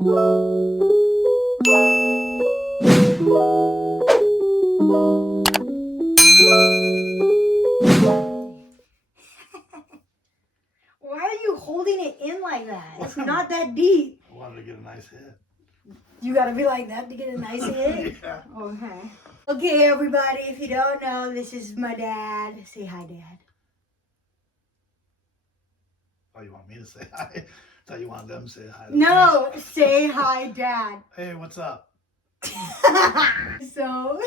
Why are you holding it in like that? It's not that deep. I wanted to get a nice hit. You gotta be like that to get a nice hit? Yeah. Okay. Okay, everybody, if you don't know, this is my dad. Say hi, Dad. Oh, you want me to say hi? I thought you wanted them to say hi. No, say hi, Dad. Hey, what's up? So,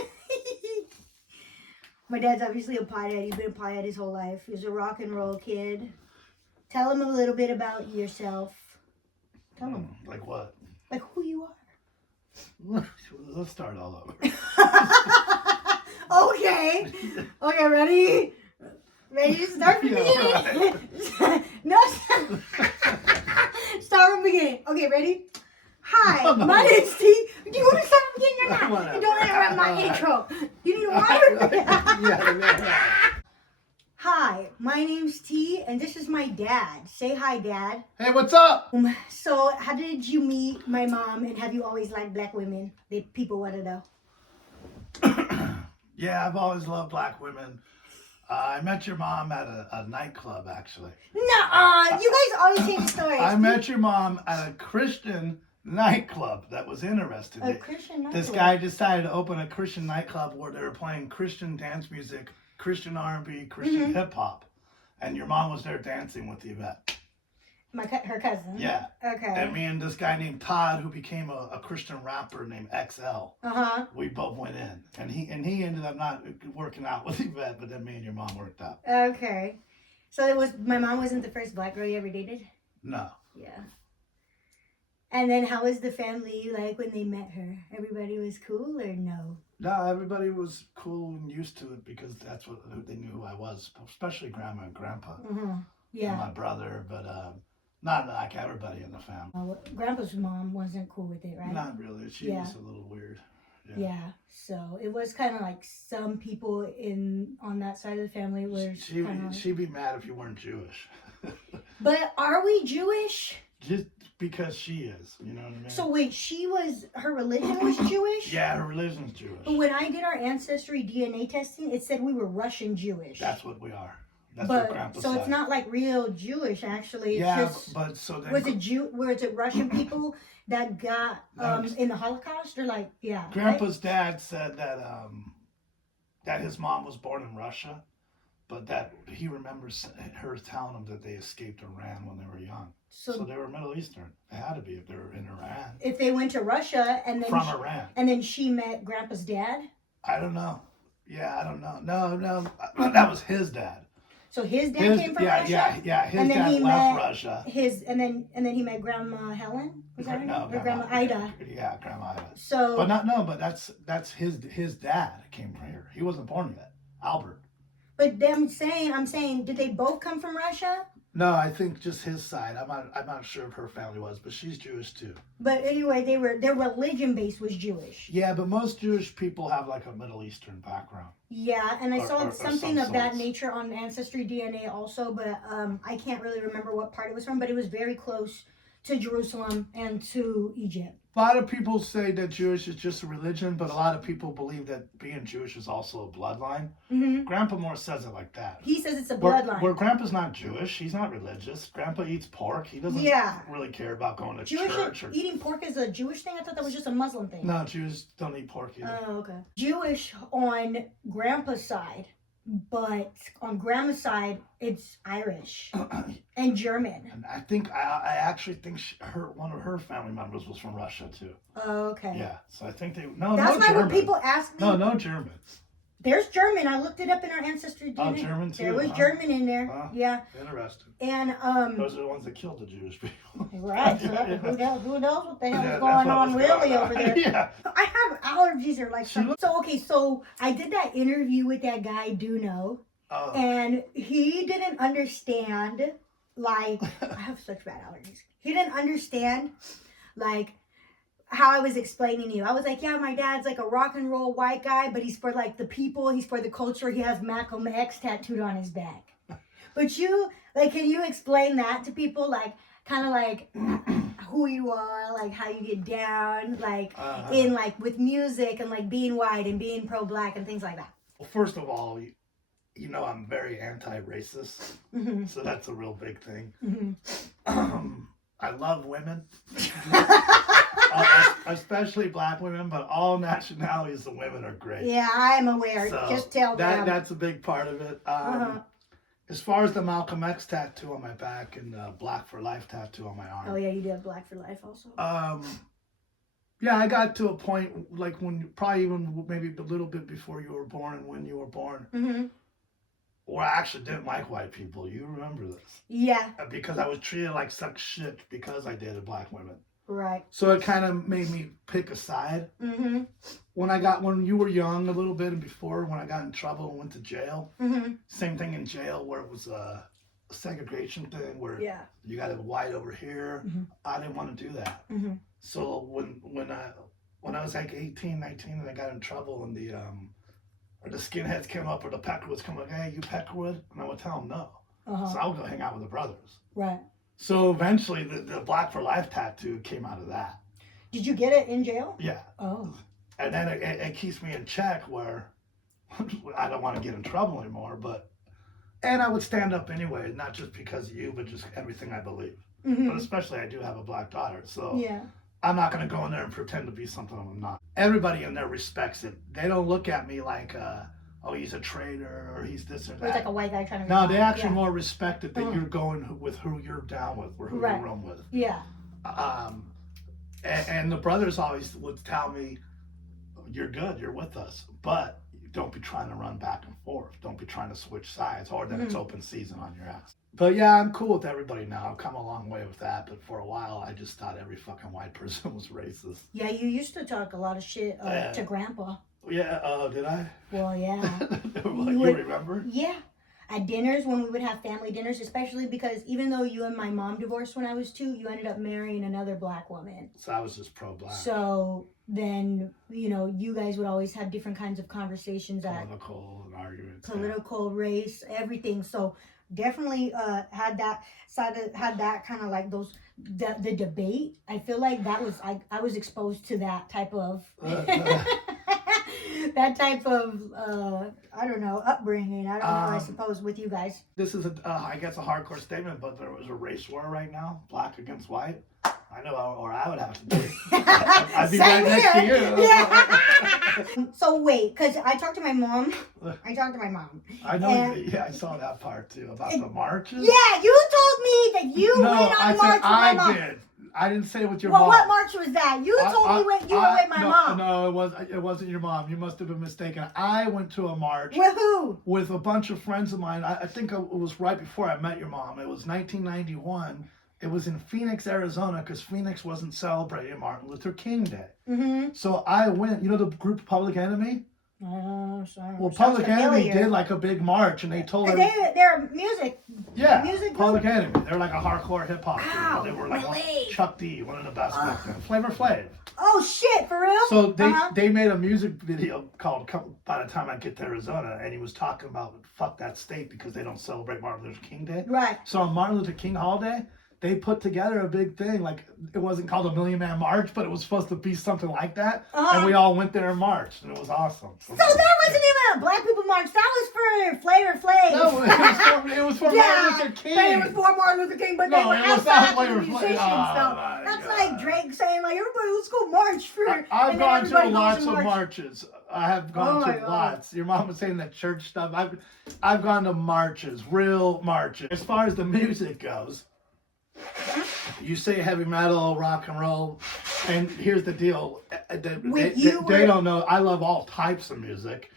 my dad's obviously a pothead. He's been a pothead his whole life. He was a rock and roll kid. Tell him a little bit about yourself. Tell him. Like what? Like who you are. Let's start all over. Okay. Okay, ready? Ready to start from the beginning? Right. No. Start from the beginning. Okay, ready? Hi, my name's T. Do you want to start from the beginning or not? And don't interrupt my intro. You need water? Hi, my name's T, and this is my dad. Say hi, Dad. Hey, what's up? So, how did you meet my mom, and have you always liked black women? People want to know. Yeah, I've always loved black women. I met your mom at a nightclub, actually. Nuh-uh. You guys always change stories. I met your mom at a Christian nightclub that was interesting. A Christian nightclub? This guy decided to open a Christian nightclub where they were playing Christian dance music, Christian R&B, Christian hip-hop. And your mom was there dancing with the Yvette. Her cousin? Yeah. Okay. And me and this guy named Todd, who became a Christian rapper named XL. Uh-huh. We both went in. And he ended up not working out with Yvette, but then me and your mom worked out. Okay. So my mom wasn't the first black girl you ever dated? No. Yeah. And then how was the family like when they met her? Everybody was cool or no? No, everybody was cool and used to it because that's what they knew who I was, especially Grandma and Grandpa. Uh-huh. Yeah. And my brother, but not like everybody in the family. Grandpa's mom wasn't cool with it, right? Not really. She was a little weird. Yeah. So it was kind of like some people on that side of the family were she'd be mad if you weren't Jewish. But are we Jewish? Just because she is, you know what I mean? So wait, her religion was Jewish? Yeah, her religion's Jewish. But when I did our ancestry DNA testing, it said we were Russian Jewish. That's what we are. That's but what Grandpa so said. It's not like real Jewish actually. It's yeah, just, but so then was it Russian people that got in the Holocaust or like Grandpa's dad said that his mom was born in Russia, but that he remembers her telling him that they escaped Iran when they were young. So they were Middle Eastern. They had to be if they were in Iran. If they went to Russia and then Iran. And then she met Grandpa's dad? I don't know. Yeah, I don't know. No, that was his dad. So his dad came from Russia? Yeah. His dad left Russia. And then he met Grandma Helen? Was that her name? No, Or Grandma Ida? Yeah, Grandma Ida. So but that's his dad came from here. He wasn't born yet. Albert. But I'm saying, did they both come from Russia? No, I think just his side. I'm not sure if her family was, but she's Jewish too. But anyway, their religion base was Jewish. Yeah, but most Jewish people have like a Middle Eastern background. Yeah, and I saw something of that nature on Ancestry DNA also, but I can't really remember what part it was from, but it was very close to Jerusalem and to Egypt. A lot of people say that Jewish is just a religion, but a lot of people believe that being Jewish is also a bloodline. Mm-hmm. Grandpa more says it like that. He says it's a bloodline. Where Grandpa's not Jewish, he's not religious. Grandpa eats pork. He doesn't really care about going to church. Eating pork is a Jewish thing? I thought that was just a Muslim thing. No, Jews don't eat pork either. Oh, okay. Jewish on Grandpa's side, but on Grandma's side, it's Irish and German. And I actually think one of her family members was from Russia too. Oh, okay. Yeah, so I think That's no why German. when people ask me. No Germans. There's German. I looked it up in our ancestry DNA. Oh, German too. There was German in there. Yeah. Interesting. And those are the ones that killed the Jewish people. Right. So who knows what the hell is going on really over there? Yeah. I have allergies or like something. So I did that interview with that guy Duno, and he didn't understand. Like, I have such bad allergies. He didn't understand like how I was explaining to you. I was like, yeah, my dad's like a rock and roll white guy, but he's for like the people, he's for the culture. He has Malcolm X tattooed on his back. But can you explain that to people? Like, kind of like, who you are, like how you get down, like in like with music and like being white and being pro-black and things like that. Well, first of all, you know I'm very anti-racist, so that's a real big thing. I love women, especially black women, but all nationalities of women are great. Yeah, I am aware. So just tell them. That's a big part of it. As far as the Malcolm X tattoo on my back and the Black for Life tattoo on my arm. Oh yeah, you do have Black for Life also. Yeah, I got to a point like when probably even maybe a little bit before you were born and when you were born. Where I actually didn't like white people. You remember this? Yeah. Because I was treated like such shit because I dated black women. Right. So it kind of made me pick a side. When you were young a little bit and before, when I got in trouble and went to jail, same thing in jail where it was a segregation thing where you got a white over here. I didn't want to do that. So when I was like 18, 19 and I got in trouble and the skinheads came up or the Peckerwoods come like, hey, you Peckerwood? And I would tell them no. So I would go hang out with the brothers. Right. So eventually the Black for Life tattoo came out of that. Did you get it in jail? Yeah. Oh. And then it keeps me in check where I don't want to get in trouble anymore, and I would stand up anyway, not just because of you, but just everything I believe. But especially I do have a black daughter, so I'm not going to go in there and pretend to be something I'm not. Everybody in there respects it. They don't look at me like, oh, he's a traitor or he's this or that. It's like a white guy trying to... No, they actually more respect it that you're going with who you're down with or who you roam with. Yeah. And the brothers always would tell me, you're good, you're with us, but don't be trying to run back and forth. Don't be trying to switch sides, or then it's open season on your ass. But yeah, I'm cool with everybody now. I've come a long way with that, but for a while, I just thought every fucking white person was racist. Yeah, you used to talk a lot of shit to Grandpa. Yeah, did I? Well, yeah. You remember? Yeah. At dinners, when we would have family dinners, especially because even though you and my mom divorced when I was 2, you ended up marrying another black woman. So I was just pro-black. So then, you guys would always have different kinds of conversations. Political and arguments. Political, race, everything. So definitely had that kind of like the debate. I feel like that was, I was exposed to that type of... that type of, I don't know, upbringing. I don't know, I suppose, with you guys. This is, I guess, a hardcore statement, but there was a race war right now, black against white. I know, or I would have to be. I'd be right next to you. Yeah. So wait, because I talked to my mom. I know, I saw that part too, about the marches. Yeah, you told me that you went on a march with my mom. I did. I didn't say it with your mom. Well, what march was that? You told me you were with my mom. No, it wasn't your mom. You must have been mistaken. I went to a march. With who? With a bunch of friends of mine. I think it was right before I met your mom. It was 1991. It was in Phoenix, Arizona, because Phoenix wasn't celebrating Martin Luther King Day. So I went. You know the group Public Enemy? Oh, sorry. Well, Public Enemy did like a big march, and they told they're music. Yeah, music Public Enemy. They're like a hardcore hip hop. Wow, they were like Chuck D, one of the best back then. Flavor Flav. Oh shit, for real? So they made a music video called "By the Time I Get to Arizona," and he was talking about fuck that state because they don't celebrate Martin Luther King Day. Right. So on Martin Luther King holiday, they put together a big thing. Like, it wasn't called a Million Man March, but it was supposed to be something like that. And we all went there and marched, and it was awesome. So that wasn't even a black people march. That was for Flavor Flav. No, it was for Martin Luther King. But it was for Martin Luther King, but they were outside the musicians. That's like Drake saying, like, everybody, let's go march for... I've gone to lots of marches. I have gone to lots. Your mom was saying that church stuff. I've gone to marches, real marches. As far as the music goes... You say heavy metal, rock and roll, and here's the deal. They don't know. I love all types of music.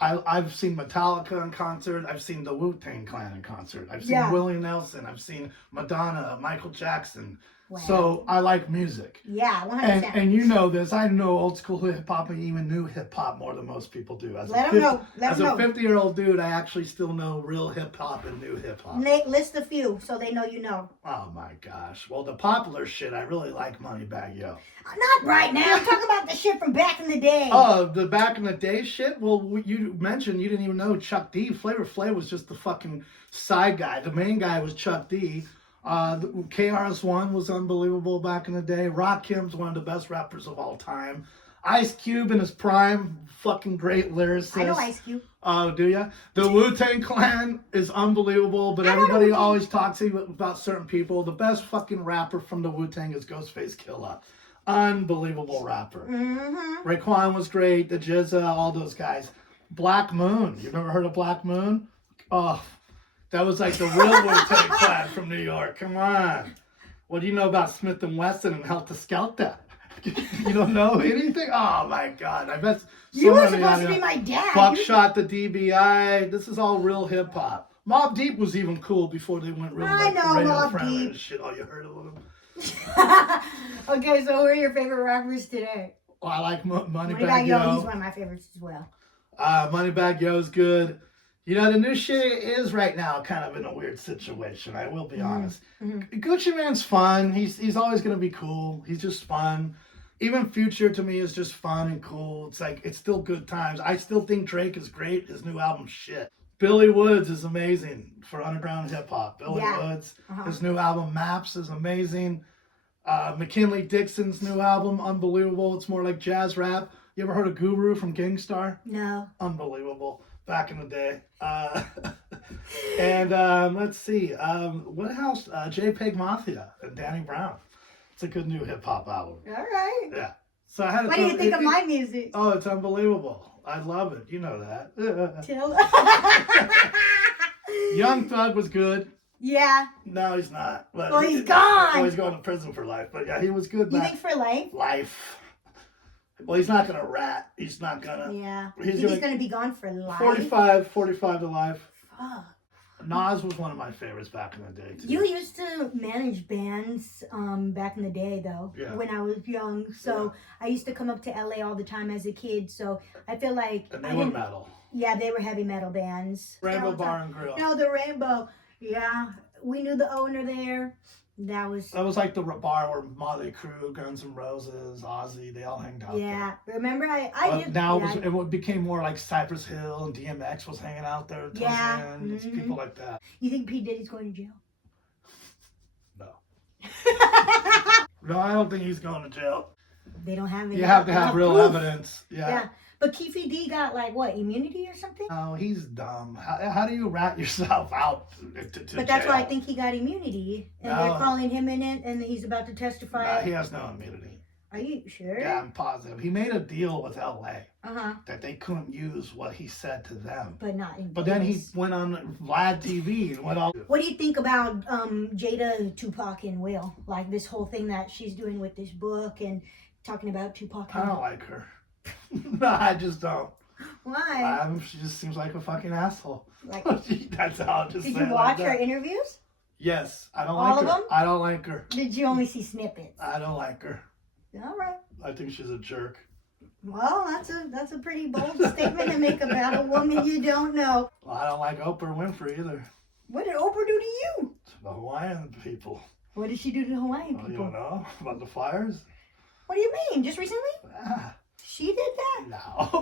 I've seen Metallica in concert. I've seen the Wu-Tang Clan in concert. I've seen Willie Nelson. I've seen Madonna, Michael Jackson. Wow. So I like music. Yeah, 100%. And you know this. I know old school hip hop and even new hip hop more than most people do. As a 50-year-old dude, I actually still know real hip hop and new hip hop. List a few so they know you know. Oh my gosh. Well, the popular shit, I really like Moneybagg Yo. Not right now. I'm talking about the shit from back in the day. Oh, the back in the day shit? Well, you mentioned you didn't even know Chuck D. Flavor Flav was just the fucking side guy. The main guy was Chuck D. KRS-One was unbelievable back in the day. Rakim's one of the best rappers of all time. Ice Cube in his prime, fucking great lyricist. I know Ice Cube. Oh, do ya? The Wu-Tang Clan is unbelievable, but everybody always talks about certain people. The best fucking rapper from the Wu-Tang is Ghostface Killah. Unbelievable rapper. Mm-hmm. Raekwon was great. The Jizza, all those guys. Black Moon. You ever heard of Black Moon? Oh, that was like the real Wu-Tang Clan from New York. Come on. What do you know about Smith & Wesson and Helter Skelter? You don't know anything? Oh my God! I bet you were supposed to be my dad. Buckshot, the DBI. This is all real hip hop. Mobb Deep was even cool before they went real. I know Mobb Deep. And shit. Oh, you heard of them? Okay, so who are your favorite rappers today? Well, I like Moneybagg Yo. He's one of my favorites as well. Moneybagg Yo's good. You know, the new shit is right now kind of in a weird situation. I will be honest. Mm-hmm. Gucci Mane's fun. He's always gonna be cool. He's just fun. Even Future to me is just fun and cool. It's like, it's still good times. I still think Drake is great. His new album, shit. Billy Woods is amazing for underground hip hop. Billy Woods. His new album, Maps, is amazing. McKinley Dixon's new album, unbelievable. It's more like jazz rap. You ever heard of Guru from Gangstar? No. Unbelievable. Back in the day. And let's see. What else? JPEG Mafia and Danny Brown. It's a good new hip hop album. All right. Yeah. So I had. What do you think of my music? Oh, it's unbelievable. I love it. You know that. Young Thug was good. Yeah. No, he's not. But well, he's gone. Oh, he's going to prison for life. But yeah, he was good. You think for life? Life. Well, he's not gonna rat. He's not gonna. Yeah. He's gonna be gone for life. 45 to life. Fuck. Nas was one of my favorites back in the day too. You used to manage bands back in the day though, when I was young. So I used to come up to LA all the time as a kid. So I feel like and they were metal. Yeah, they were heavy metal bands. Rainbow Bar and Grill. No, the Rainbow. Yeah, we knew the owner there. That was like the bar where Motley Crue, Guns N' Roses, Ozzy, they all hanged out there. Remember it became more like Cypress Hill and DMX was hanging out there. People like that. You think P. Diddy's going to jail? No. No, I don't think he's going to jail. They don't have any. You have to have real evidence. Yeah. But Keefy D got like what, immunity or something? Oh, he's dumb. How do you rat yourself out to But that's why I think he got immunity. And they're calling him in it and he's about to testify. No, he has no immunity. Are you sure? Yeah, I'm positive. He made a deal with LA that they couldn't use what he said to them. But not in But then he went on Vlad TV and went all. What do you think about Jada, Tupac, and Will? Like this whole thing that she's doing with this book and talking about Tupac. I don't like her. No, I just don't. Why? She just seems like a fucking asshole. Like that's how I'll just. Did you watch her interviews? Yes, I don't all like of her. Them? I don't like her. Did you only see snippets? I don't like her. All right. I think she's a jerk. Well, that's a pretty bold statement to make about a woman you don't know. Well, I don't like Oprah Winfrey either. What did Oprah do to you? The Hawaiian people. What did she do to the Hawaiian people? You don't know about the fires? What do you mean? Just recently? Yeah. She did that? No.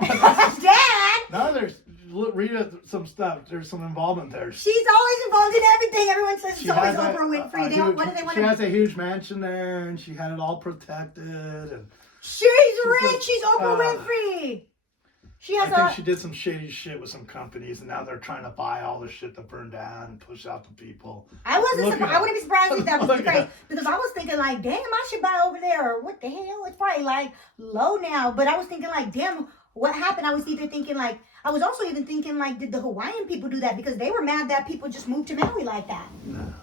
Dad! No, read some stuff. There's some involvement there. She's always involved in everything. Everyone says it's always Oprah Winfrey. What do they want? She has a huge mansion there, and she had it all protected. And she's rich. She's Oprah Winfrey. I think she did some shady shit with some companies, and now they're trying to buy all the shit that burned down and push out to people. I wouldn't be surprised if that was the case, because I was thinking like, damn, I should buy over there. Or what the hell? It's probably like low now, but I was thinking like, damn, what happened? I was also even thinking like, did the Hawaiian people do that because they were mad that people just moved to Maui like that? No.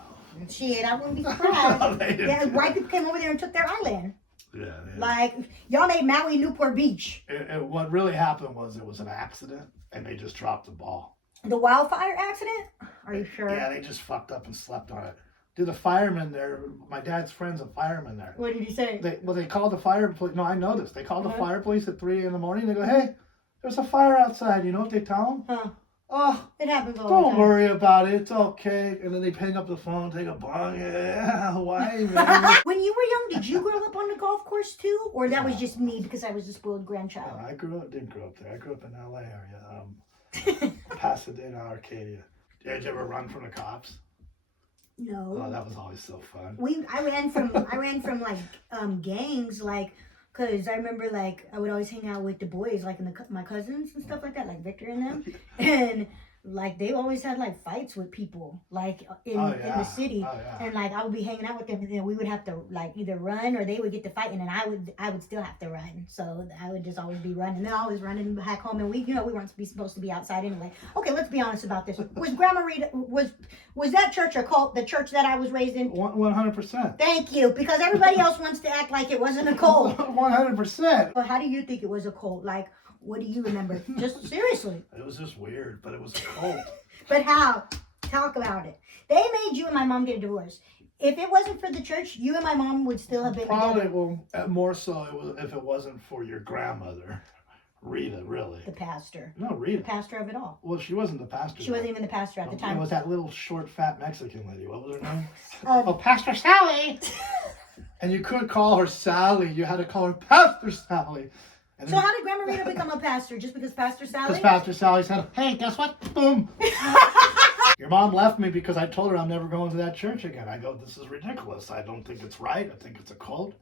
Shit, I wouldn't be surprised. No, white people came over there and took their island. Yeah. Like, y'all made Maui Newport Beach. What really happened was it was an accident, and they just dropped the ball. The wildfire accident? Are you sure? Yeah, they just fucked up and slept on it. Dude, the firemen there, my dad's friend's a fireman there. What did he say? They called the fire police. No, I know this. They called the fire police at 3 a.m. They go, hey, there's a fire outside. You know what they tell them? Huh. Oh, it happens all the time. Don't worry about it. It's okay. And then they hang up the phone, take a bong. Yeah, Hawaii, man. When you were young, did you grow up on the golf course too? Or that was just me because I was a spoiled grandchild? No, didn't grow up there. I grew up in LA area. Pasadena, Arcadia. Did you ever run from the cops? No. Oh, that was always so fun. I ran from like gangs, like, cause I remember like I would always hang out with the boys, like my cousins and stuff like that, like Victor and them, and like they always had like fights with people like in the city, and like I would be hanging out with them, and then we would have to like either run or they would get to fighting, and I would still have to run, so I would just always be running, and then always running back home, and we weren't supposed to be outside anyway. Okay, let's be honest about this. Was Grandma Rita was that church a cult? The church that I was raised in? 100%. Thank you, because everybody else wants to act like it wasn't a cult. 100%. But how do you think it was a cult? Like, what do you remember? Just seriously. It was just weird, but it was a cult. But how? Talk about it. They made you and my mom get a divorce. If it wasn't for the church, you and my mom would still have been probably together. Well, more so if it wasn't for your grandmother, Rita, really. The pastor. No, Rita. The pastor of it all. Well, she wasn't the pastor. She wasn't even the pastor at the time. It was that little short, fat Mexican lady. What was her name? Pastor Sally. And you couldn't call her Sally. You had to call her Pastor Sally. So how did Grandma Rita become a pastor? Just because Pastor Sally? Because Pastor Sally said, hey, guess what? Boom. Your mom left me because I told her I'm never going to that church again. I go, this is ridiculous. I don't think it's right. I think it's a cult.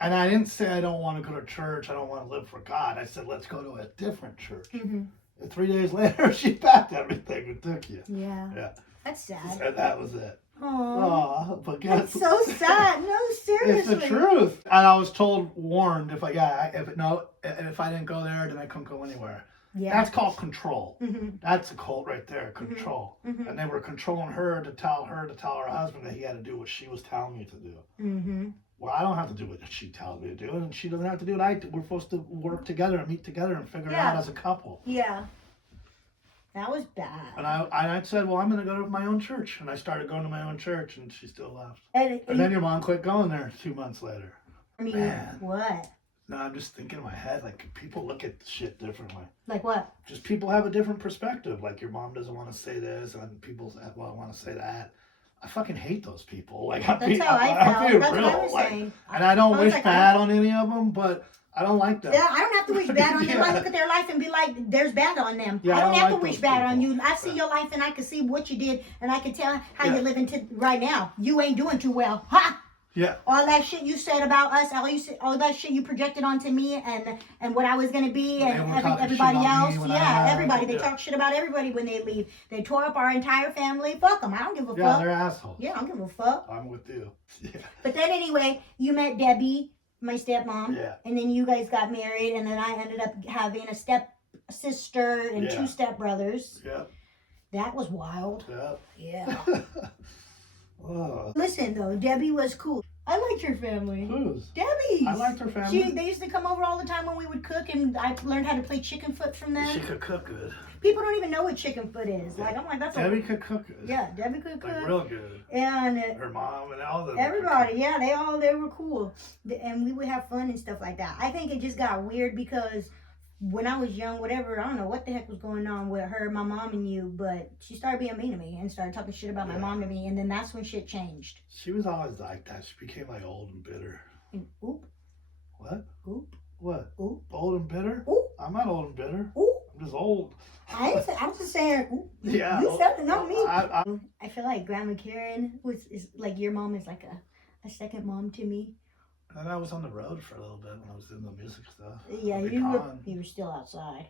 And I didn't say I don't want to go to church. I don't want to live for God. I said, let's go to a different church. Mm-hmm. And 3 days later, she packed everything and took you. Yeah. Yeah. That's sad. And that was it. Oh, but that's so sad. No, seriously. It's the truth. And I was warned, if I didn't go there, then I couldn't go anywhere. Yeah. That's called control. Mm-hmm. That's a cult right there, control. Mm-hmm. And they were controlling her to tell her husband that he had to do what she was telling me to do. Mm-hmm. Well, I don't have to do what she tells me to do, and she doesn't have to do what I do. We're supposed to work together and meet together and figure it out as a couple. Yeah. That was bad. And I said, well, I'm going to go to my own church. And I started going to my own church, and she still left. And then your mom quit going there 2 months later. I mean, man. What? No, I'm just thinking in my head, like, people look at shit differently. Like what? Just people have a different perspective. Like, your mom doesn't want to say this, and people say, well, I want to say that. I fucking hate those people. Like, That's how I felt. That's real. What I was saying. And I don't wish bad on any of them, but I don't like them. Yeah, I don't have to wish bad on them. I look at their life and be like, there's bad on them. Yeah, I don't have like to wish bad on you. I see your life and I can see what you did, and I can tell how you're living right now. You ain't doing too well. Ha! Yeah. All that shit you said about us, all that shit you projected onto me and what I was going to be and everybody else. Yeah, everybody. They talk shit about everybody when they leave. They tore up our entire family. Fuck them. I don't give a fuck. Yeah, they're assholes. Yeah, I don't give a fuck. I'm with you. Yeah. But then anyway, you met Debbie, my stepmom. Yeah. And then you guys got married, and then I ended up having a stepsister and 2 stepbrothers. Yeah. That was wild. Yeah. Yeah. Listen, though, Debbie was cool. I liked her family. Whose? Debbie's. I liked her family. They used to come over all the time when we would cook, and I learned how to play chicken foot from them. She could cook good. People don't even know what chicken foot is. Like, I'm like, that's Debbie could cook good. Yeah, Debbie could cook. Like, real good. And her mom and all them. Everybody, yeah, they were cool. And we would have fun and stuff like that. I think it just got weird because when I was young, whatever, I don't know what the heck was going on with her, my mom and you, but she started being mean to me and started talking shit about my mom to me, and then that's when shit changed. She was always like that. She became like old and bitter. And oop. What? Oop. What? Oop. Old and bitter? Oop. I'm not old and bitter. Oop. I'm just old. I'm just saying, oop. Yeah. You said it, not me. I feel like Grandma Karen is like your mom is like a second mom to me. And I was on the road for a little bit when I was doing the music stuff. Yeah, you were still outside.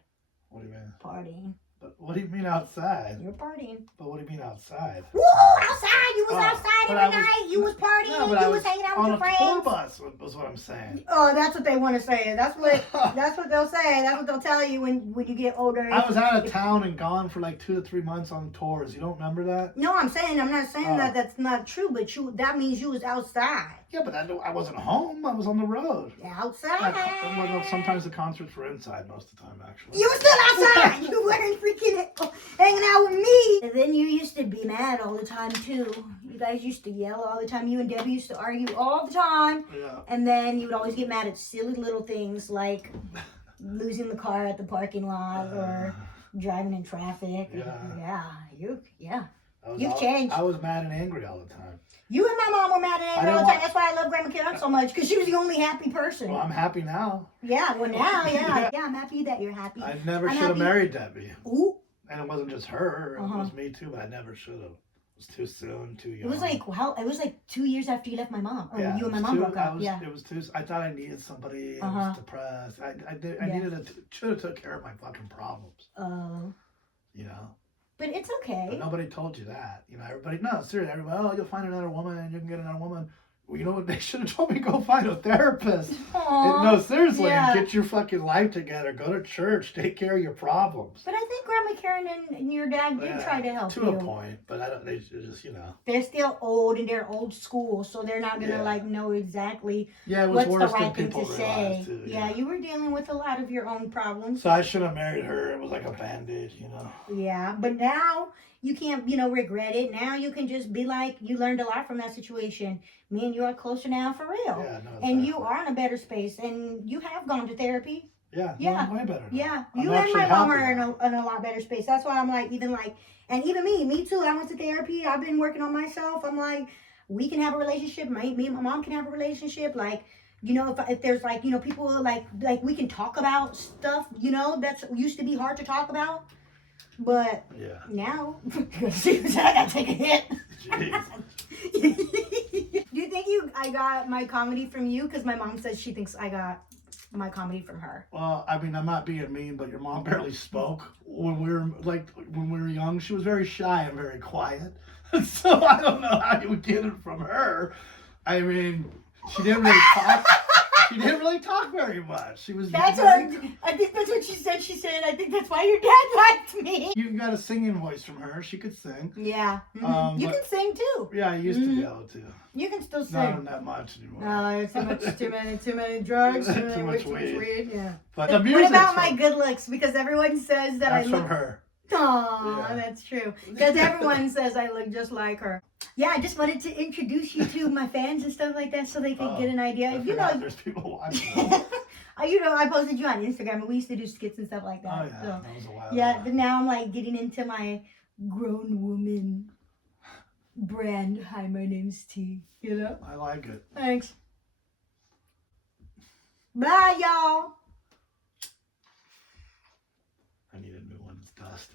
What do you mean? Partying. But what do you mean outside? You're partying. But what do you mean outside? Woo! Outside! You was outside every night. You was partying. No, you was hanging out with your friends. On a tour bus was what I'm saying. Oh, that's what they want to say. That's what they'll say. That's what they'll tell you when you get older. I was out of town and gone for like 2 to 3 months on tours. You don't remember that? No, I'm not saying that that's not true, but that means you was outside. Yeah, but I wasn't home. I was on the road. Outside. Sometimes the concerts were inside most of the time, actually. You were still outside. You weren't freaking hanging out with me. And then you used to be mad all the time, too. You guys used to yell all the time. You and Debbie used to argue all the time. Yeah. And then you would always get mad at silly little things like losing the car at the parking lot or driving in traffic. Yeah. You've changed. I was mad and angry all the time. You and my mom were mad and angry all the time. That's why I love Grandma Karen so much, because she was the only happy person. Well, I'm happy now. Yeah, well now, yeah. Yeah, I'm happy that you're happy. I never should have married Debbie. Ooh. And it wasn't just her. It was me too, but I never should have. was too soon, too young. It was like, wow, it was like 2 years after you left my mom. Or yeah, you and my mom broke up. It was too, I thought I needed somebody. I was depressed. I needed should have took care of my fucking problems. Oh. You know? But it's okay. But nobody told you that. You know, everybody, no, seriously, everybody, oh, you'll find another woman and you can get another woman. Well, you know what? They should have told me go find a therapist. No, seriously, and get your fucking life together. Go to church. Take care of your problems. But I think Grandma Karen and your dad did try to help you. To a point, but I don't. They just, you know. They're still old and they're old school, so they're not gonna like know exactly it was what's worse the right than thing people to say. too, yeah, you were dealing with a lot of your own problems. So I should have married her. It was like a band-aid, you know. Yeah, but now you can't, regret it. Now you can just be like, you learned a lot from that situation. Me and you are closer now for real. Yeah, no, exactly. And you are in a better space, and you have gone to therapy. Yeah, way better now. Yeah, you and my mom are in a lot better space. That's why I'm like, and even me too. I went to therapy. I've been working on myself. I'm like, we can have a relationship. Me and my mom can have a relationship. Like, if there's like, people like we can talk about stuff, that's used to be hard to talk about. But now, I gotta take a hit. Do you think I got my comedy from you? Because my mom says she thinks I got my comedy from her. Well, I mean, I'm not being mean, but your mom barely spoke when we were young. She was very shy and very quiet. So I don't know how you would get it from her. I mean, she didn't really talk. She didn't really talk very much. She was. I think that's what she said. She said, I think that's why your dad liked me. You got a singing voice from her. She could sing. Yeah. Mm-hmm. You can sing too. Yeah, I used to be able to. You can still sing. Not that much anymore. No, too many drugs. too much weed. Yeah. But the music. What about my good looks? Because everyone says that that's I look. From her. Aw, that's true. Because everyone says I look just like her. Yeah, I just wanted to introduce you to my fans and stuff like that so they could get an idea. There's people watching. I posted you on Instagram, and we used to do skits and stuff like that. Oh, yeah. So, that was a while ago. But now I'm like getting into my grown woman brand. Hi, my name's T. I like it. Thanks. Bye, y'all. I need a new one. It's dust.